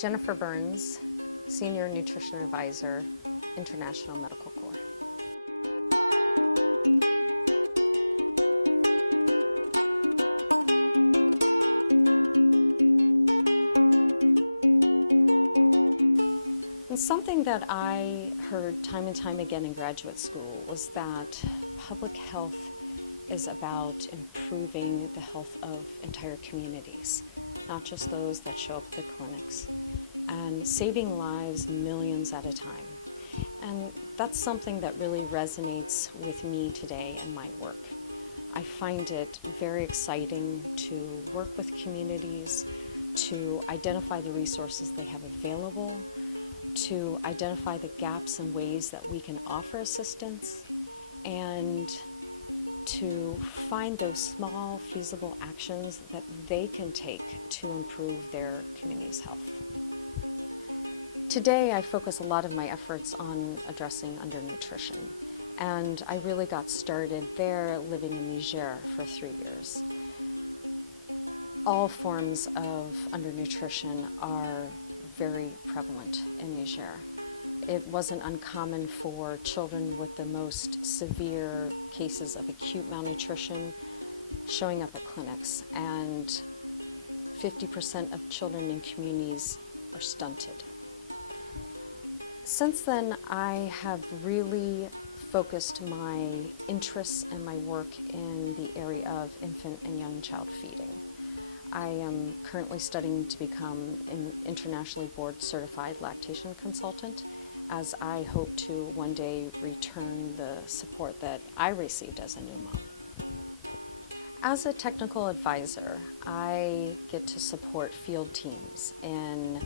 Jennifer Burns, Senior Nutrition Advisor, International Medical Corps. And something that I heard time and time again in graduate school was that public health is about improving the health of entire communities, not just those that show up at the clinics, and saving lives millions at a time. And that's something that really resonates with me today in my work. I find it very exciting to work with communities, to identify the resources they have available, to identify the gaps and ways that we can offer assistance, and to find those small, feasible actions that they can take to improve their community's health. Today, I focus a lot of my efforts on addressing undernutrition, and I really got started there living in Niger for 3 years. All forms of undernutrition are very prevalent in Niger. It wasn't uncommon for children with the most severe cases of acute malnutrition showing up at clinics, and 50% of children in communities are stunted. Since then, I have really focused my interests and my work in the area of infant and young child feeding. I am currently studying to become an internationally board certified lactation consultant, as I hope to one day return the support that I received as a new mom. As a technical advisor, I get to support field teams in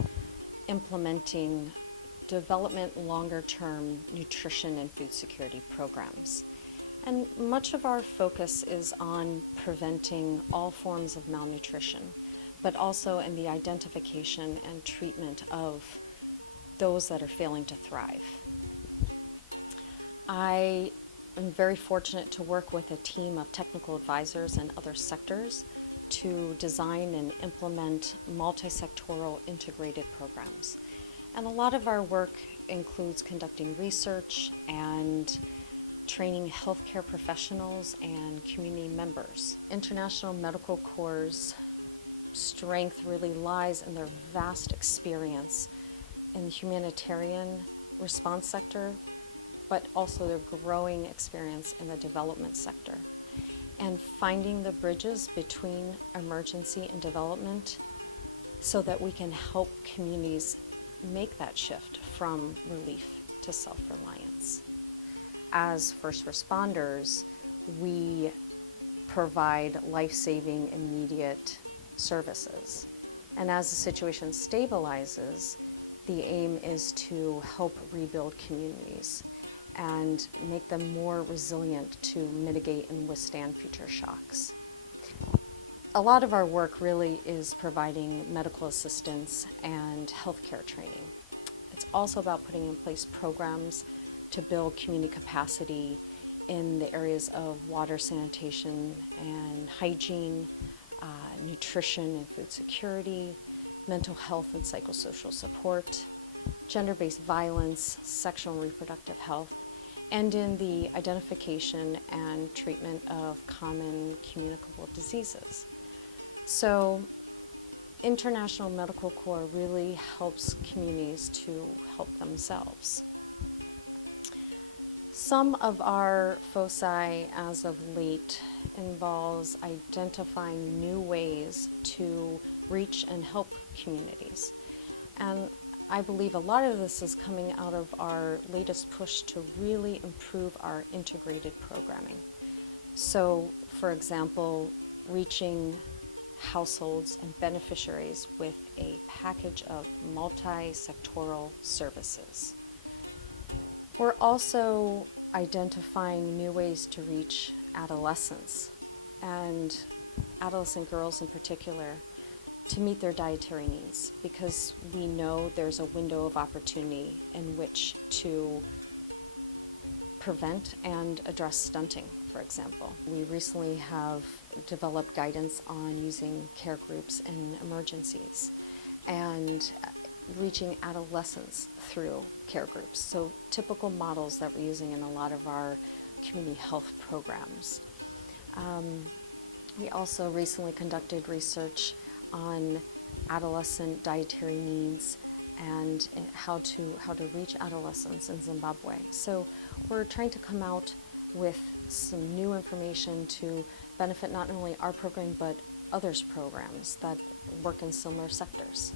implementing development longer-term nutrition and food security programs. And much of our focus is on preventing all forms of malnutrition, but also in the identification and treatment of those that are failing to thrive. I am very fortunate to work with a team of technical advisors in other sectors to design and implement multi-sectoral integrated programs. And a lot of our work includes conducting research and training healthcare professionals and community members. International Medical Corps' strength really lies in their vast experience in the humanitarian response sector, but also their growing experience in the development sector. And finding the bridges between emergency and development so that we can help communities make that shift from relief to self-reliance. As first responders, we provide life-saving immediate services. And as the situation stabilizes, the aim is to help rebuild communities and make them more resilient to mitigate and withstand future shocks. A lot of our work really is providing medical assistance and healthcare training. It's also about putting in place programs to build community capacity in the areas of water, sanitation, and hygiene, nutrition and food security, mental health and psychosocial support, gender-based violence, sexual and reproductive health, and in the identification and treatment of common communicable diseases. So International Medical Corps really helps communities to help themselves. Some of our foci as of late involves identifying new ways to reach and help communities. And I believe a lot of this is coming out of our latest push to really improve our integrated programming. So, for example, reaching households and beneficiaries with a package of multi-sectoral services. We're also identifying new ways to reach adolescents, and adolescent girls in particular, to meet their dietary needs, because we know there's a window of opportunity in which to prevent and address stunting, for example. We recently have developed guidance on using care groups in emergencies. And reaching adolescents through care groups. So typical models that we're using in a lot of our community health programs. We also recently conducted research on adolescent dietary needs and how to reach adolescents in Zimbabwe. So we're trying to come out with some new information to benefit not only our program but others' programs that work in similar sectors.